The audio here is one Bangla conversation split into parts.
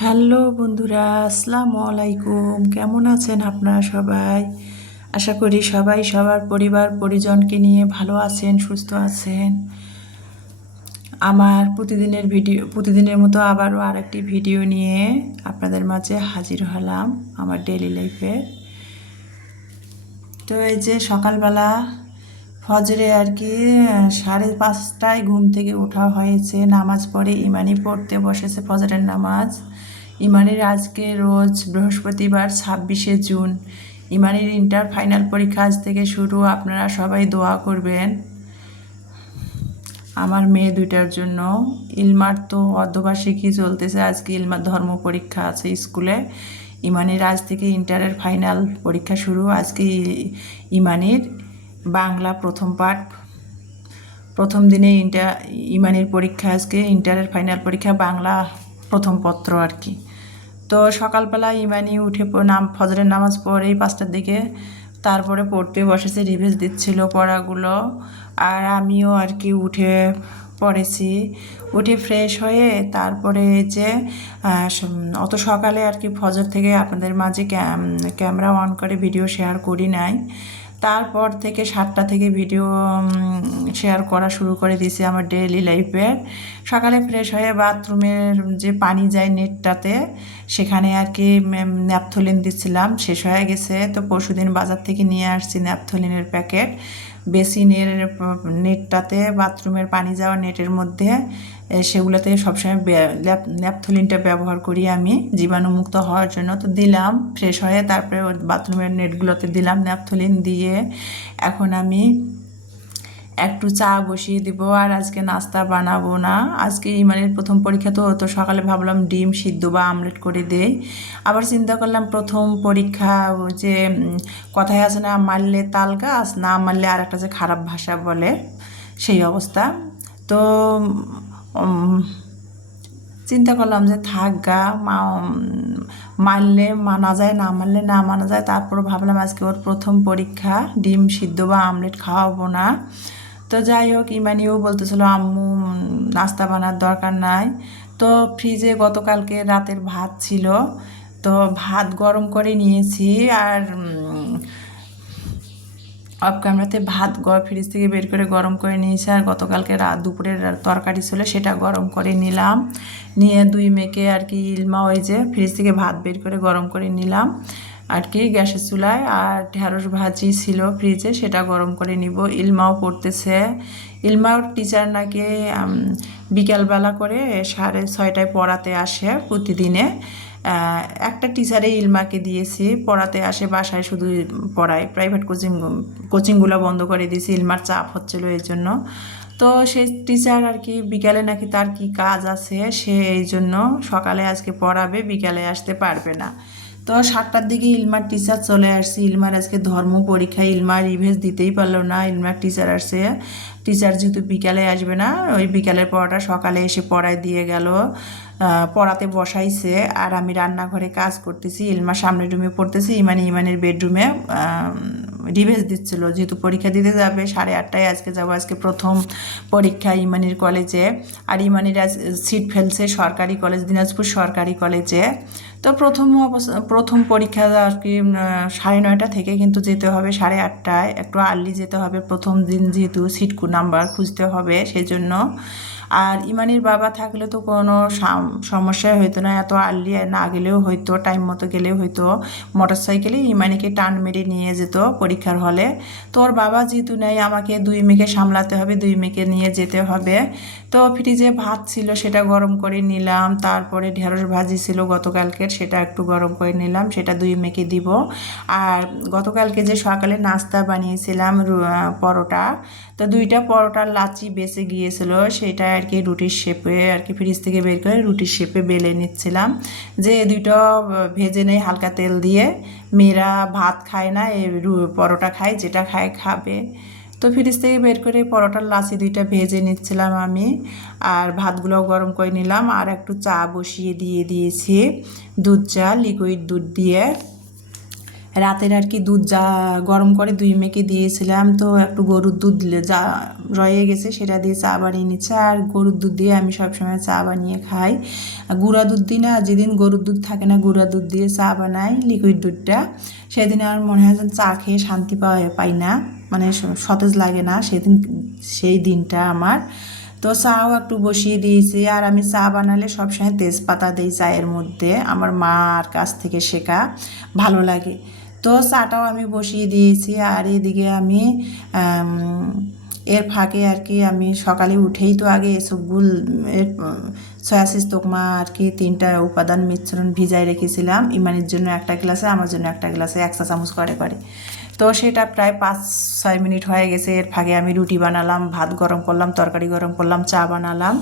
হ্যালো বন্ধুরা, আসসালামু আলাইকুম। কেমন আছেন আপনারা সবাই? আশা করি সবাই সবার পরিবার পরিজনকে নিয়ে ভালো আছেন, সুস্থ আছেন। আমার প্রতিদিনের মতো আবারও আরেকটি ভিডিও নিয়ে আপনাদের মাঝে হাজির হলাম আমার ডেইলি লাইফে। তো এই যে সকালবেলা ফজরে 5:30টায় ঘুম থেকে ওঠা হয়েছে, নামাজ পড়ে ইমানি পড়তে বসেছে ফজরের নামাজ। ইমানির আজকে রোজ বৃহস্পতিবার 26শে জুন। ইমানির ইন্টার ফাইনাল পরীক্ষা আজ থেকে শুরু। আপনারা সবাই দোয়া করবেন আমার মেয়ে দুইটার জন্য। ইলমার তো অর্ধবার্ষিকী চলতেছে, আজকে ইলমার ধর্ম পরীক্ষা আছে স্কুলে। ইমানির আজ থেকে ইন্টারের ফাইনাল পরীক্ষা শুরু। আজকে ইমানির বাংলা প্রথম পাঠ, প্রথম দিনে ইমানির পরীক্ষা। আজকে ইন্টারের ফাইনাল পরীক্ষা, বাংলা প্রথম পত্র আর কি। তো সকালবেলা ইমানি উঠে ফজরের নামাজ পড়েই 5টার দিকে তারপরে পড়তে বসেছে, রিভিজ দিচ্ছিল পড়াগুলো। আর আমিও আর কি উঠে পড়েছি। উঠে ফ্রেশ হয়ে তারপরে যে অত সকালে আর কি ফজর থেকে আপনাদের মাঝে ক্যামেরা অন করে ভিডিও শেয়ার করি নাই। তারপর থেকে 7টা থেকে ভিডিও শেয়ার করা শুরু করে দিয়েছি আমার ডেইলি লাইফের। সকালে ফ্রেশ হয়ে বাথরুমের যে পানি যায় নেটটাতে, সেখানে আর কি ন্যাপথলিন দিচ্ছিলাম, শেষ হয়ে গেছে। তো পরশুদিন বাজার থেকে নিয়ে আসছি ন্যাপথলিনের প্যাকেট। বেসিনের নেটটাতে, বাথরুমের পানি যাওয়ার নেটের মধ্যে সেগুলোতে সবসময় ন্যাপথলিনটা ব্যবহার করি আমি জীবাণুমুক্ত হওয়ার জন্য। তো দিলাম, ফ্রেশ হয়ে তারপরে বাথরুমের নেটগুলোতে দিলাম ন্যাপথলিন দিয়ে। এখন আমি একটু চা বসিয়ে দিব, আর আজকে নাস্তা বানাবো না। আজকে ইমানের প্রথম পরীক্ষা, তো সকালে ভাবলাম ডিম সিদ্ধ বা আমলেট করে দেই। আবার চিন্তা করলাম প্রথম পরীক্ষা, যে কথায় আছে না, মারলে তাল গাছ, না মারলে আর একটা যে খারাপ ভাষা বলে, সেই অবস্থা। তো চিন্তা করলাম যে থাক গা, মারলে মানা যায়, না মারলে না মানা যায়। তারপর ভাবলাম আজকে ওর প্রথম পরীক্ষা, ডিম সিদ্ধ বা আমলেট খাওয়াবো না। তো যাই হোক, ইমানিও বলতেছিল আম্মু নাস্তা বানার দরকার নাই। তো ফ্রিজে গতকালকে রাতের ভাত ছিল, তো ভাত গরম করে নিয়েছি। আর অফ ক্যামেরাতে ভাত ফ্রিজ থেকে বের করে গরম করে নিয়েছি। আর গতকালকে দুপুরের তরকারি ছিল, সেটা গরম করে নিলাম। নিয়ে দুই মেয়েকে আর কি, ইলমা ওই যে ফ্রিজ থেকে ভাত বের করে গরম করে নিলাম আর কি গ্যাসের চুলায়। আর ঢেঁড়স ভাজি ছিল ফ্রিজে, সেটা গরম করে নিব। ইলমাও পড়তেছে। ইলমার টিচার নাকি বিকালবেলা করে 6:30টায় পড়াতে আসে প্রতিদিনে। একটা টিচারে ইলমাকে দিয়েছি, পড়াতে আসে, বাসায় শুধু পড়ায়। প্রাইভেট কোচিংগুলো বন্ধ করে দিয়েছি, ইলমার চাপ হচ্ছিলো এই জন্য। তো সেই টিচার আর কি বিকালে নাকি তার কি কাজ আছে, সে এই জন্য সকালে আজকে পড়াবে, বিকালে আসতে পারবে না। তো 7টার দিকে ইলমার টিচার চলে আসছে। ইলমার আজকে ধর্ম পরীক্ষা, ইলমার রিভিজ দিতেই পারলো না। ইলমার টিচার আসছে, টিচার যেহেতু বিকালে আসবে না, ওই বিকালের পড়াটা সকালে এসে পড়ায় দিয়ে গেল, পড়াতে বসাইছে। আর আমি রান্নাঘরে কাজ করতেছি, ইলমা সামনের রুমে পড়তেছি, ইমানের বেডরুমে রিভিজ দিচ্ছিল, যেহেতু পরীক্ষা দিতে যাবে 8:30টায়। আজকে যাবো, আজকে প্রথম পরীক্ষা ইমানির কলেজে। আর ইমানির আজ সিট ফেলছে সরকারি কলেজ, দিনাজপুর সরকারি কলেজে। তো প্রথম পরীক্ষা আর কি 9:30 থেকে কিন্তু যেতে হবে 8:30টায়, একটু আর্লি যেতে হবে, প্রথম দিন যেহেতু সিট নাম্বার খুঁজতে হবে সেই জন্য। আর ইমানির বাবা থাকলে তো কোনো সমস্যাই হইতো না, এত আর্লি না গেলেও হইতো, টাইম মতো গেলেও হইতো। মোটর সাইকেলে ইমানিকে টান মেরে নিয়ে যেত পরীক্ষার হলে। তো ওর বাবা যেহেতু নেই, আমাকে দুই মেয়েকে সামলাতে হবে, দুই মেয়েকে নিয়ে যেতে হবে। তো ফ্রিজে ভাত ছিল, সেটা গরম করে নিলাম। তারপরে ঢেঁড়স ভাজি ছিল গতকালকের, সেটা একটু গরম করে নিলাম, সেটা দুই মেয়েকে দিব। আর গতকালকে যে সকালে নাস্তা বানিয়েছিলাম পরোটা, তো 2টা পরোটার লাচি বেঁচে গিয়েছিল, সেটা আর কি রুটির শেপে আর কি ফ্রিজ থেকে বের করে রুটির শেপে বেলে নিচ্ছিলাম, যে 2টা ভেজে নেই হালকা তেল দিয়ে। মেয়েরা ভাত খায় না, এই পরোটা খায়, যেটা খায় খাবে। তো ফ্রিজ থেকে বের করে পরোটার লাচি 2টা ভেজে নিচ্ছিলাম আমি। আর ভাতগুলোও গরম করে নিলাম। আর একটু চা বসিয়ে দিয়েছি, দুধ চা, লিকুইড দুধ দিয়ে। রাতের আর কি দুধ যা গরম করে 2 মেয়েকে দিয়েছিলাম, তো একটু গরুর দুধ যা রয়ে গেছে সেটা দিয়ে চা বানিয়ে নিচ্ছে। আর গরুর দুধ দিয়ে আমি সবসময় চা বানিয়ে খাই। গুঁড়া দুধ দিই না, যেদিন গরুর দুধ থাকে না গুঁড়া দুধ দিয়ে চা বানাই লিকুইড দুধটা, সেদিন আর মনে হয় যেন চা খেয়ে শান্তি পাই না, মানে সতেজ লাগে না সেদিন, সেই দিনটা আমার। তো চাও একটু বসিয়ে দিয়েছি। আর আমি চা বানালে সবসময় তেজপাতা দিই চায়ের মধ্যে, আমার মার কাছ থেকে শেখা, ভালো লাগে। তো চাটাও আমি বসিয়ে দিয়েছি। আর এদিকে আমি এর ফাঁকে আর কি আমি সকালে উঠেই তো আগে এসবগুল সয়া সস তোকমা আর কি 3টা উপাদান মিশ্রণ ভিজাই রেখেছিলাম। ইমানির জন্য একটা গ্লাসে, আমার জন্য একটা গ্লাসে 1 চা চামচ করে। তো সেটা প্রায় 5-6 মিনিট হয়ে গেছে। এর ফাঁকে আমি রুটি বানালাম, ভাত গরম করলাম, তরকারি গরম করলাম, চা বানালাম।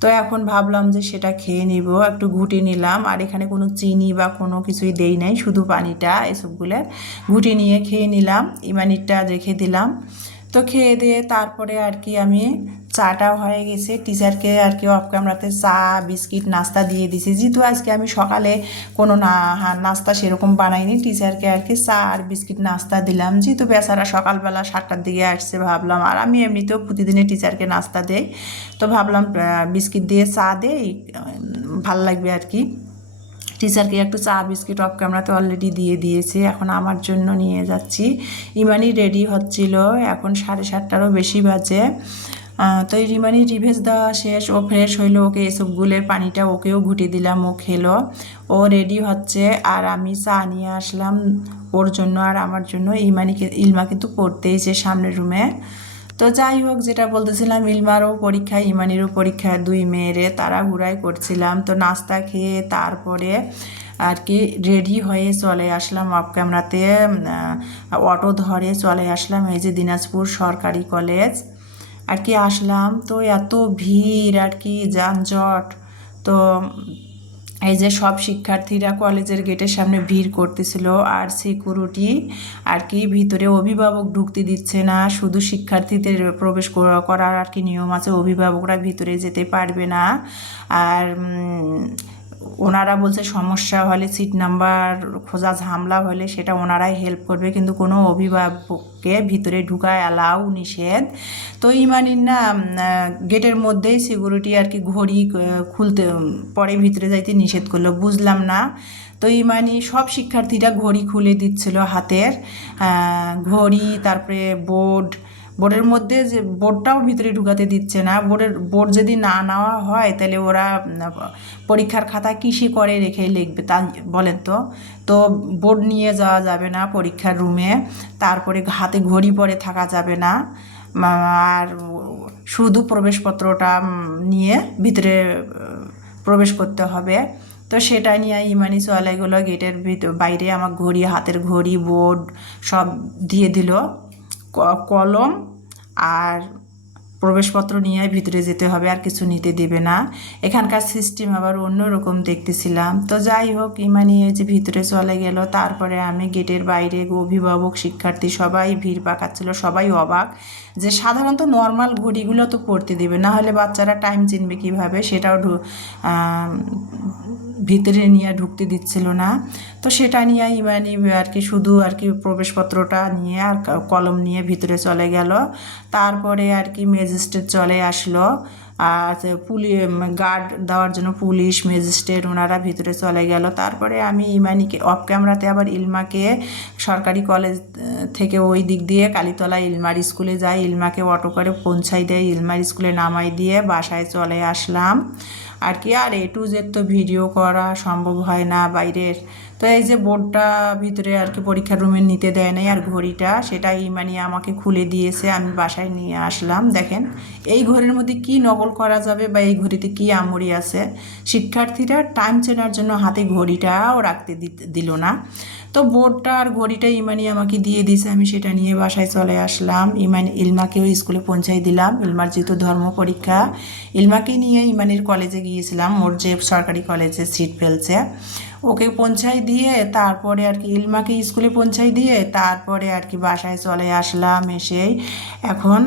তো এখন ভাবলাম যে সেটা খেয়ে নিব, একটু ঘুটে নিলাম। আর এখানে কোনো চিনি বা কোনো কিছুই দেই নাই, শুধু পানিটা এসবগুলোর ঘুটে নিয়ে খেয়ে নিলাম, ইমানিরটা রেখে দিলাম। তো খেয়ে দিয়ে তারপরে আর কি আমি চাটাও হয়ে গেছে, টিচারকে আর কি অফ ক্যামেরাতে চা বিস্কিট নাস্তা দিয়ে দিছি। যেহেতু আজকে আমি সকালে কোনো নাস্তা সেরকম বানাইনি, টিচারকে আর কি চা আর বিস্কিট নাস্তা দিলাম। যেহেতু বেচারা সকালবেলা 7টার দিকে আসছে, ভাবলাম, আর আমি এমনিতেও প্রতিদিনে টিচারকে নাস্তা দেই, তো ভাবলাম বিস্কিট দিয়ে চা দেই, ভাল লাগবে আর কি। টিচারকে একটু চা বিস্কিট অফ ক্যামেরাতে অলরেডি দিয়ে দিয়েছি, এখন আমার জন্য নিয়ে যাচ্ছি। ইমানি রেডি হচ্ছিল, এখন 7:30টারও বেশি বাজে। তো এই রিমানির রিভেজ দেওয়া শেষ, ও ফ্রেশ হইলো, ওকে এসবগুলোর পানিটা ওকেও ঘুটে দিলাম, ও খেলো, ও রেডি হচ্ছে। আর আমি চা নিয়ে আসলাম ওর জন্য আর আমার জন্য। ইলমা কিন্তু পড়তেইছে সামনের রুমে। তো যাই হোক, যেটা বলতেছিলাম, ইলমারও পরীক্ষা ইমানিরও পরীক্ষা, 2 মেয়েরে তারা ঘুরাই করছিলাম। তো নাস্তা খেয়ে তারপরে আর কি রেডি হয়ে চলে আসলাম অফ ক্যামেরাতে, অটো ধরে চলে আসলাম এই যে দিনাজপুর সরকারি কলেজ আর কি আসলাম। তো এত ভিড় আর কি, যানজট। তো এই যে সব শিক্ষার্থীরা কলেজের গেটের সামনে ভিড় করতেছিল, আর সিকিউরিটি আর কি ভিতরে অভিভাবক ঢুকতে দিচ্ছে না, শুধু শিক্ষার্থীদের প্রবেশ করার আর কি নিয়ম আছে, অভিভাবকরা ভিতরে যেতে পারবে না। আর ওনারা বলছে সমস্যা হলে, সিট নাম্বার খোঁজা ঝামেলা হলে সেটা ওনারাই হেল্প করবে, কিন্তু কোনো অভিভাবককে ভিতরে ঢুকায় অ্যালাউ নিষেধ। তো ইমানির না গেটের মধ্যেই সিকিউরিটি আর কি ঘড়ি খুলতে, পরে ভিতরে যাইতে নিষেধ করলো, বুঝলাম না। তো ইমানি সব শিক্ষার্থীরা ঘড়ি খুলে দিচ্ছিল হাতের, ঘড়ি, তারপরে বোর্ডের মধ্যে যে বোর্ডটাও ভিতরে ঢুকাতে দিচ্ছে না। বোর্ড যদি না নেওয়া হয় তাহলে ওরা পরীক্ষার খাতা কিসে করে রেখে লিখবে তা বলেন তো। তো বোর্ড নিয়ে যাওয়া যাবে না পরীক্ষার রুমে, তারপরে হাতে ঘড়ি পরে থাকা যাবে না, আর শুধু প্রবেশপত্রটা নিয়ে ভিতরে প্রবেশ করতে হবে। তো সেটা নিয়ে ইমানি চলে গেলো গেটের বাইরে, আমার ঘড়ি, হাতের ঘড়ি, বোর্ড সব দিয়ে দিল, কলম আর প্রবেশপত্র নিয়ে ভিতরে যেতে হবে, আর কিছু নিতে দেবে না। এখানকার সিস্টেম আবার অন্যরকম দেখতেছিলাম। তো যাই হোক, ইমানি এই যে ভিতরে চলে গেল। তারপরে আমি গেটের বাইরে অভিভাবক শিক্ষার্থী সবাই ভিড় পাকাচ্ছিল, সবাই অবাক যে সাধারণত নর্মাল ঘড়িগুলো তো পড়তে দেবে, না হলে বাচ্চারা টাইম চিনবে কীভাবে, সেটাও ভিতরে নিয়ে ঢুকতে দিচ্ছিল না। তো সেটা নিয়ে ইমানি আর কি শুধু আর কি প্রবেশপত্রটা নিয়ে আর কলম নিয়ে ভিতরে চলে গেল। তারপরে আর কি ম্যাজিস্ট্রেট চলে আসলো, আর গার্ড দেওয়ার জন্য পুলিশ, ম্যাজিস্ট্রেট ওনারা ভিতরে চলে গেল। তারপরে আমি ইমানিকে অফ ক্যামেরাতে আবার ইলমাকে সরকারি কলেজ থেকে ওই দিক দিয়ে কালীতলা ইলমার স্কুলে যাই, ইলমাকে অটো করে পৌঁছাই দেয়, ইলমার স্কুলে নামাই দিয়ে বাসায় চলে আসলাম আর কি। আর A to Z তো ভিডিও করা সম্ভব হয় না বাইরের। তো এই যে বোর্ডটা ভিতরে আর কি পরীক্ষার রুমে নিতে দেয় নাই, আর ঘড়িটা সেটা ইমানি আমাকে খুলে দিয়েছে, আমি বাসায় নিয়ে আসলাম। দেখেন এই ঘড়ির মধ্যে কি নকল করা যাবে বা এই ঘড়িতে কি আমরি আছে। শিক্ষার্থীরা টাইম চেনার জন্য হাতে ঘড়িটাও রাখতে দিল না। তো বোর্ডটা আর ঘড়িটা ইমানি আমাকে দিয়ে দিয়েছে, আমি সেটা নিয়ে বাসায় চলে আসলাম। ইলমাকেও স্কুলে পৌঁছাই দিলাম, ইলমার যেহেতু ধর্ম পরীক্ষা। ইলমাকে নিয়ে ইমানির কলেজে গিয়েছিলাম, ওর যে সরকারি কলেজে সিট ফেলছে, ওকে পৌঁছাই দিয়ে তারপরে আর কি ইলমাকে স্কুলে পৌঁছাই দিয়ে তারপরে আর কি বাসায় চলে আসলাম। এসেই এখন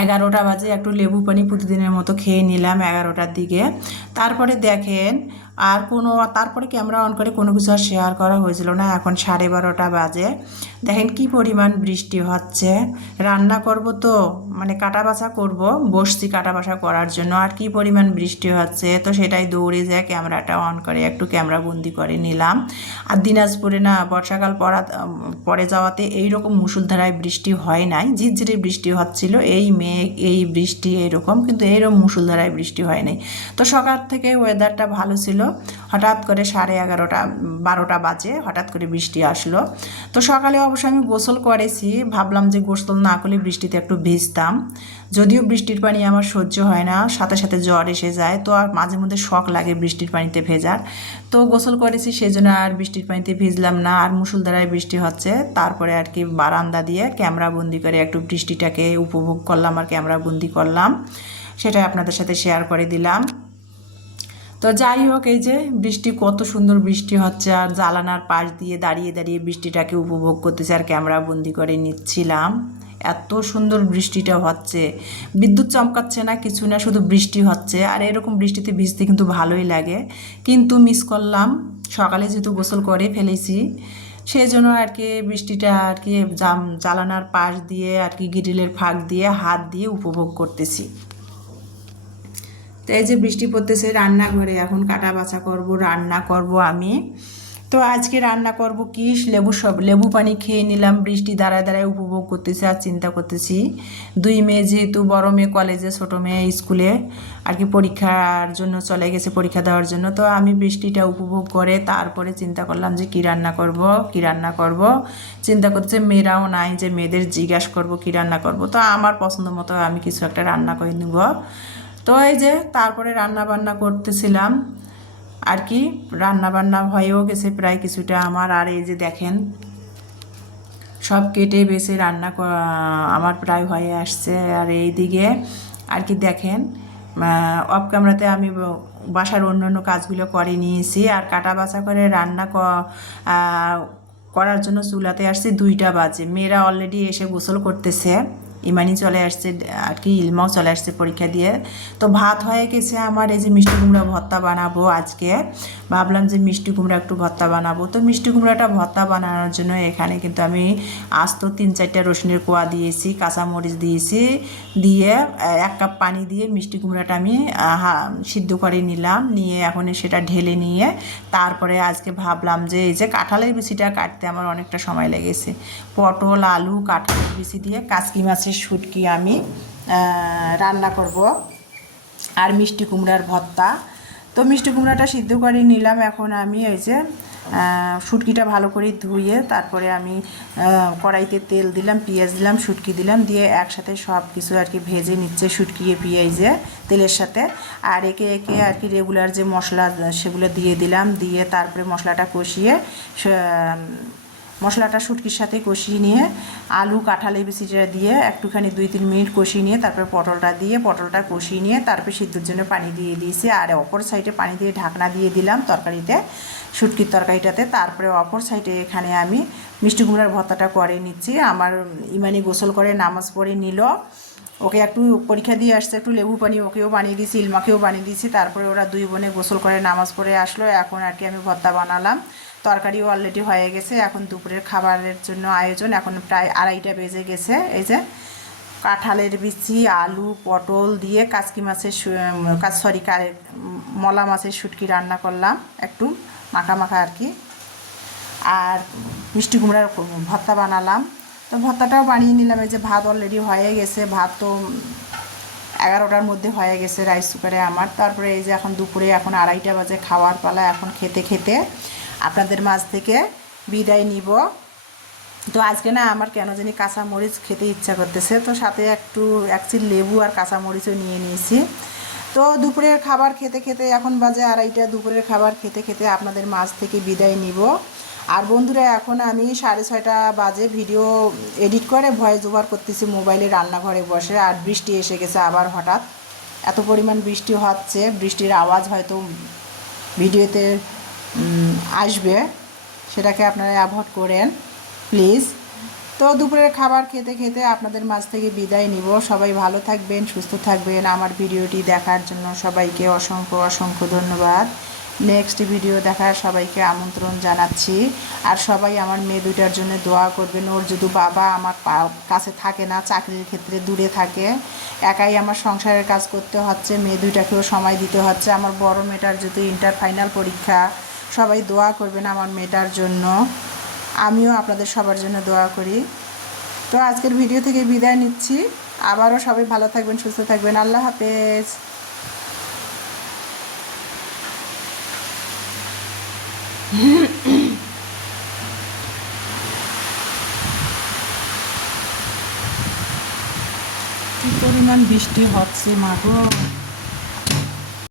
11টা বাজে, একটু লেবু পানি প্রতিদিনের মতো খেয়ে নিলাম 11টার দিকে। তারপরে দেখেন আর কোনো তারপরে ক্যামেরা অন করে কোনো কিছু আর শেয়ার করা হয়েছিল না। এখন 12:30 বাজে, দেখেন কি পরিমাণ বৃষ্টি হচ্ছে। রান্না করব তো মানে কাটা বাছা করব, বসছি কাটা বাছা করার জন্য, আর কি পরিমাণ বৃষ্টি হচ্ছে। তো সেটাই দৌড়ে যায় ক্যামেরাটা অন করে একটু ক্যামেরা বন্দি করে নিলাম। আর দিনাজপুরে না বর্ষাকাল পরে যাওয়াতে এইরকম মুষলধারায় বৃষ্টি হয় নাই, ঝিরঝিরে বৃষ্টি হচ্ছিল, এই মেঘ এই বৃষ্টি এইরকম, কিন্তু এইরকম মুষলধারায় বৃষ্টি হয় নাই। তো সকাল থেকে ওয়েদারটা ভালো ছিল, হঠাৎ করে 11:30-12 বাজে হঠাৎ করে বৃষ্টি আসলো। তো সকালে অবশ্য আমি গোসল করেছি, ভাবলাম যে গোসল না করলে বৃষ্টিতে একটু ভিজতাম, যদিও বৃষ্টির পানি আমার সহ্য হয় না, সাথে সাথে জ্বর এসে যায়, তো আর মাঝে মধ্যে শখ লাগে বৃষ্টির পানিতে ভেজার। তো গোসল করেছি সেজন্য আর বৃষ্টির পানিতে ভিজলাম না। আর মুষলধারায় বৃষ্টি হচ্ছে, তারপরে আর কি বারান্দা দিয়ে ক্যামেরা বন্দি করে একটু বৃষ্টিটাকে উপভোগ করলাম আর ক্যামেরা বন্দি করলাম, সেটা আপনাদের সাথে শেয়ার করে দিলাম। তো যাই হোক, এই যে বৃষ্টি, কত সুন্দর বৃষ্টি হচ্ছে, আর জানালার পাশ দিয়ে দাঁড়িয়ে দাঁড়িয়ে বৃষ্টিটাকে উপভোগ করতেছি আর ক্যামেরা বন্দি করে নিচ্ছিলাম। এত সুন্দর বৃষ্টিটা হচ্ছে, বিদ্যুৎ চমকাচ্ছে না কিছু না, শুধু বৃষ্টি হচ্ছে। আর এরকম বৃষ্টিতে ভিজতে কিন্তু ভালোই লাগে, কিন্তু মিস করলাম সকালে যেহেতু গোসল করে ফেলেছি, সেই জন্য আর কি বৃষ্টিটা আর কি জানালার পাশ দিয়ে আর কি গ্রিলের ফাঁক দিয়ে হাত দিয়ে উপভোগ করতেছি। তো এই যে বৃষ্টি পড়তেছে রান্নাঘরে, এখন কাটা বাছা করব, রান্না করব আমি। তো আজকে রান্না করব কি, লেবু পানি খেয়ে নিলাম, বৃষ্টি দাঁড়ায় দাঁড়ায় উপভোগ করতেছি আর চিন্তা করতেছি। দুই মেয়ে যেহেতু, বড় মেয়ে কলেজে, ছোটো মেয়ে স্কুলে আর কি পরীক্ষার জন্য চলে গেছে, পরীক্ষা দেওয়ার জন্য। তো আমি বৃষ্টিটা উপভোগ করে তারপরে চিন্তা করলাম যে কী রান্না করব। চিন্তা করতে মেয়েরাও নাই যে মেয়েদের জিজ্ঞাসা করব কী রান্না করব। তো আমার পছন্দ মতো আমি কিছু একটা রান্না করে নেব। তো এই যে তারপরে রান্না বান্না করতেছিলাম আর কি, রান্না বান্না হয়েও গেছে প্রায় কিছুটা আমার। আর এই যে দেখেন সব কেটে বেছে আমার প্রায় হয়ে আসছে। আর এই দিকে আর কি দেখেন অফ ক্যামেরাতে আমি বাসার অন্যান্য কাজগুলো করে নিয়েছি, আর কাটা বাছা করে রান্না করার জন্য চুলাতে আসছি 2টা বাজে। মেয়েরা অলরেডি এসে গোসল করতেছে, ইমানি চলে আসছে আর কি, ইলমাও চলে আসছে পরীক্ষা দিয়ে। তো ভাত হয়ে গেছে আমার। এই যে মিষ্টি কুমড়া ভর্তা বানাবো আজকে, ভাবলাম যে মিষ্টি কুমড়া একটু ভর্তা বানাবো। তো মিষ্টি কুমড়াটা ভর্তা বানানোর জন্য এখানে কিন্তু আমি আস্ত 3-4টা রসুনের কোয়া দিয়েছি, কাঁচামরিচ দিয়েছি, দিয়ে 1 কাপ পানি দিয়ে মিষ্টি কুমড়াটা আমি সিদ্ধ করে নিলাম, নিয়ে এখন সেটা ঢেলে নিয়ে তারপরে আজকে ভাবলাম যে এই যে কাঁঠালের বিচিটা কাটতে আমার অনেকটা সময় লেগেছে, পটল আলু কাঁঠালের বিচি দিয়ে কাচকি মাছের শুটকি আমি রান্না করব, আর মিষ্টি কুমড়ার ভর্তা। তো মিষ্টি কুমড়াটা সিদ্ধ করে নিলাম। এখন আমি এই যে শুটকিটা ভালো করে ধুয়ে তারপরে আমি কড়াইতে তেল দিলাম, পেঁয়াজ দিলাম, শুটকি দিলাম, দিয়ে একসাথে সব কিছু আর কি ভেজে নিচ্ছে, শুটকি পেঁয়াজে তেলের সাথে। আর একে একে আর কি রেগুলার যে মশলা সেগুলো দিয়ে দিলাম, দিয়ে তারপরে মশলাটা কষিয়ে মশলাটা শুটকির সাথে কষিয়ে নিয়ে আলু কাঁঠালের বিচিটা দিয়ে একটুখানি 2-3 মিনিট কষিয়ে নিয়ে তারপরে পটলটা কষিয়ে নিয়ে তারপরে সিদ্ধর জন্য পানি দিয়ে দিয়েছি। আর অপর সাইডে পানি দিয়ে ঢাকনা দিয়ে দিলাম তরকারিতে, শুটকির তরকারিটাতে। তারপরে অপর সাইডে এখানে আমি মিষ্টি কুমড়ার ভর্তাটা করে নিচ্ছি। আমার ইমানি গোসল করে নামাজ পড়ে নিল, ওকে একটু পরীক্ষা দিয়ে আসছে, একটু লেবু পানি ওকেও বানিয়ে দিয়েছি, ইলমাকেও বানিয়ে দিয়েছি। তারপরে ওরা 2 বোনে গোসল করে নামাজ পড়ে আসলো। এখন আর কি আমি ভর্তা বানালাম, তরকারিও অলরেডি হয়ে গেছে। এখন দুপুরের খাবারের জন্য আয়োজন, এখন প্রায় 2:30 বেজে গেছে। এই যে কাঁঠালের বিচি আলু পটল দিয়ে কাচকি মাছের মলা মাছের শুটকি রান্না করলাম, একটু মাখা মাখা আর কি, আর মিষ্টি কুমড়ার ভর্তা বানালাম। তো ভর্তাটাও বানিয়ে নিলাম। এই যে ভাত অলরেডি হয়ে গেছে, ভাত তো 11টার মধ্যে হয়ে গেছে রাইস কুকারে আমার। তারপরে এই যে এখন দুপুরে এখন 2:30 বাজে, খাওয়ার পালা। এখন খেতে খেতে আপনাদের মাঝ থেকে বিদায় নিব। তো আজকে না আমার কেন জানি কাঁচামরিচ খেতে ইচ্ছা করতেছে, তো সাথে একটু 1 চিল লেবু আর কাঁচামরিচও নিয়ে নিয়েছি। তো দুপুরের খাবার খেতে খেতে এখন বাজে 2:30, দুপুরের খাবার খেতে খেতে আপনাদের মাঝ থেকে বিদায় নিব। আর বন্ধুরা এখন আমি 6:30 বাজে ভিডিও এডিট করে ভয়েস ওভার করতেছি মোবাইলে রান্নাঘরে বসে। আর বৃষ্টি এসে গেছে আবার হঠাৎ, এত পরিমাণ বৃষ্টি হচ্ছে, বৃষ্টির আওয়াজ হয়তো ভিডিওতে আসবে, সেটাকে আপনারা অ্যাভয়েড করেন প্লিজ। তো দুপুরের খাবার খেতে খেতে আপনাদের মাঝ থেকে বিদায় নিব। সবাই ভালো থাকবেন, সুস্থ থাকবেন। আমার ভিডিওটি দেখার জন্য সবাইকে অসংখ্য অসংখ্য ধন্যবাদ। নেক্সট ভিডিও দেখার সবাইকে আমন্ত্রণ জানাচ্ছি। আর সবাই আমার মেয়ে দুইটার জন্য দোয়া করবেন। ওর যদি বাবা আমার কাছে থাকে না, চাকরির ক্ষেত্রে দূরে থাকে, একাই আমার সংসারের কাজ করতে হচ্ছে, মেয়ে দুইটাকেও সময় দিতে হচ্ছে। আমার বড় মেয়েটার যদি ইন্টার ফাইনাল পরীক্ষা, সবাই দোয়া করবেন আমার মেয়েটার জন্য। আমিও আপনাদের সবার জন্য দোয়া করি। তো আজকের ভিডিও থেকে বিদায় নিচ্ছি। আবারও সবাই ভালো থাকবেন, সুস্থ থাকবেন। আল্লাহ হাফেজ। কি পরিমাণ বৃষ্টি হচ্ছে মা গো।